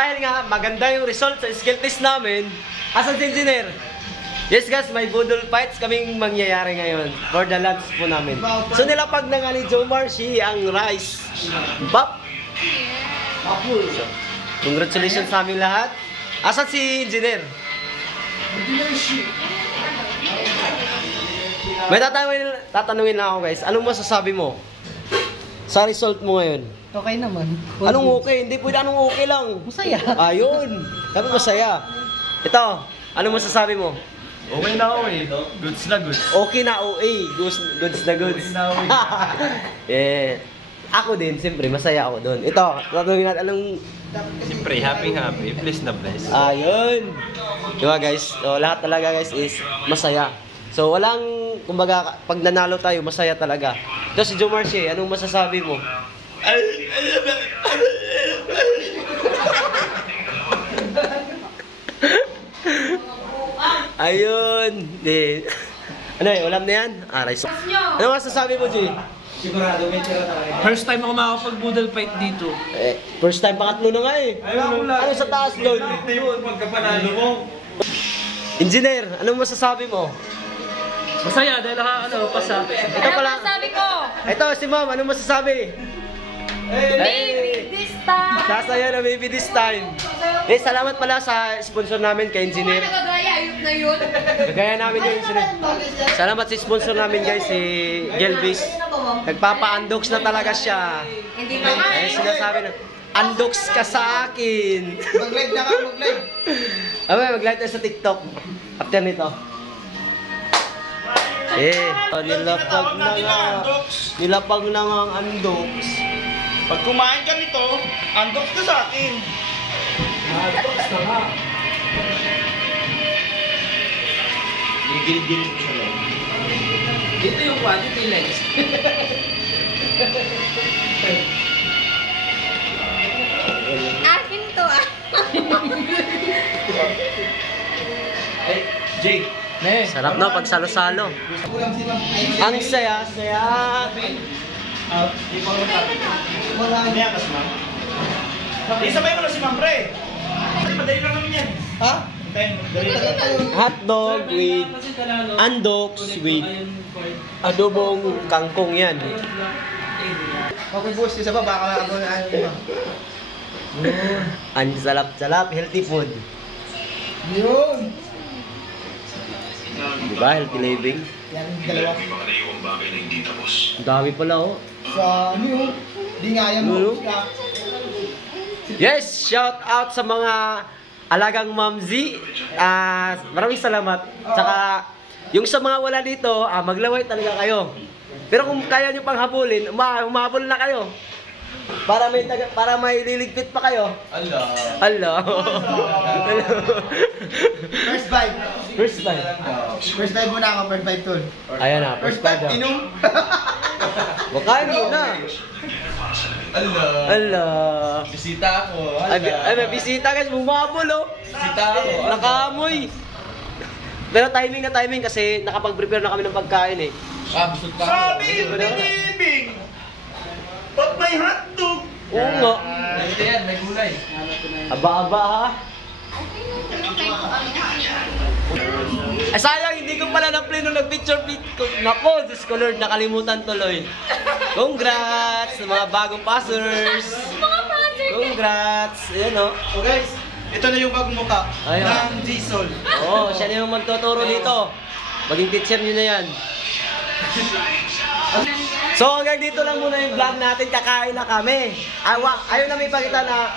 Dahil nga, maganda yung result sa skill test namin. Asan si Engineer? Yes guys, may budol fights kaming mangyayari ngayon for the lunch po namin. So nilapag na nga ni Joe Marcy ang rice. Bap! So, congratulations sa aming lahat. Asan si Engineer? May tatanungin lang ako guys. Anong masasabi mo sa result mo ngayon? Okay naman. Anong okay? Hindi pwede anong okay lang. Masaya. Ayun. Dapat masaya. Ito, anong masasabi mo? Okay na okay. Goods na goods. Okay na OA. Goods na goods. Okay na okay. Yeah. Ako din, siyempre, masaya ako doon. Ito, tatanungin natin anong... Siyempre, happy, blessed na blessed. Ayun. Diba guys? So, lahat talaga guys is masaya. So, walang, kumbaga, pag nanalo tayo, masaya talaga. Ito si Joe Marcy, anong masasabi mo? Ayun. Di. Ano eh, ulam na yan? Rice. Ano masasabi mo, G? Sigurado may tira tayo. First time ako makapag-budal fight dito. First time, pangatlo na nga eh. Ano sa taas doon? Ito yung pagkapanalo mo. Engineer, anong masasabi mo? Masaya dahil pasa. Ito pala. Sabi ko, Ito si Ma'am, anong masasabi? baby, this time. Sasaya na maybe this time. Salamat pala sa sponsor namin kay Engineer. Nagagaya, ayun na yun. Kagaya namin yung Engineer. Salamat sa sponsor namin guys, si Gelbis. Nagpapa-undox na talaga siya. Hindi pa nga Ay, sinasabi na, undox ka sa akin. Mag-live na ka, mag-live. Mag-live tayo sa TikTok. After nito. Nilapag na nga ang undox. Pag kumain ka nito, undox ka sa akin. Undox ka nga. Gigil-gil ko sa loob. Dito yung quantity legs. akin to ah. Jay. Sarap na pag salo-salo. Ang saya. Wala niya kas ma'am. Isabay mo na si Ma'am Pre. Madali lang namin yan. Ha? Hotdog with undox with adobong kangkong yan. Okay boss, isa pa baka ako na ano. Ang salap-salap, healthy food. Yun. Diba? Healthy living. Yan yung dalawa. Ang dami pala oh. Sa ano yun? Di nga yan Lulu? mo. Yes! Shout out sa mga alagang Mamzi. Maraming salamat. Tsaka, yung sa mga wala dito, maglaway talaga kayo. Pero kung kaya nyo pang habulin, umabol na kayo. Para may liligpit pa kayo. Allah. First bite. First bite. First bite muna ako, first bite tol. Ayan na, First bite, inom. Makain muna. Allah. Bisita ako. Ay, may bisita guys, bumabol oh. Bisita ako. Nakaamoy. Pero timing na timing kasi nakapag-prepare na kami ng pagkain eh. Busog pa. Sabi, pinibig. Pag may hotdog. Oo nga. Ito yan, may gulay. Aba-aba ha. Sayang, hindi ko pala na-play nung nag-picture pic ko. Nako, Diyos ko Lord, nakalimutan tuloy. Congrats sa mga bagong passers. Congrats. Ayan o. So guys, ito na yung bagong mukha Ayan. ng J-Sol. Oo, siya na yung magtuturo dito. Maging teacher nyo na yan. So hanggang dito lang muna yung vlog natin. Kakain na kami. Ayaw namin ipakita na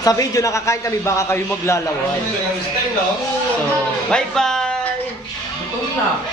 sa video nakakain kami. Baka kayo maglalaway. So, bye-bye! Ito na.